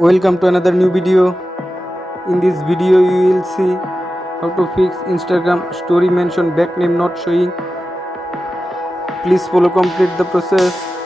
Welcome to another new video. In this video you will see how to fix Instagram story mention back name not showing. Please follow complete the process.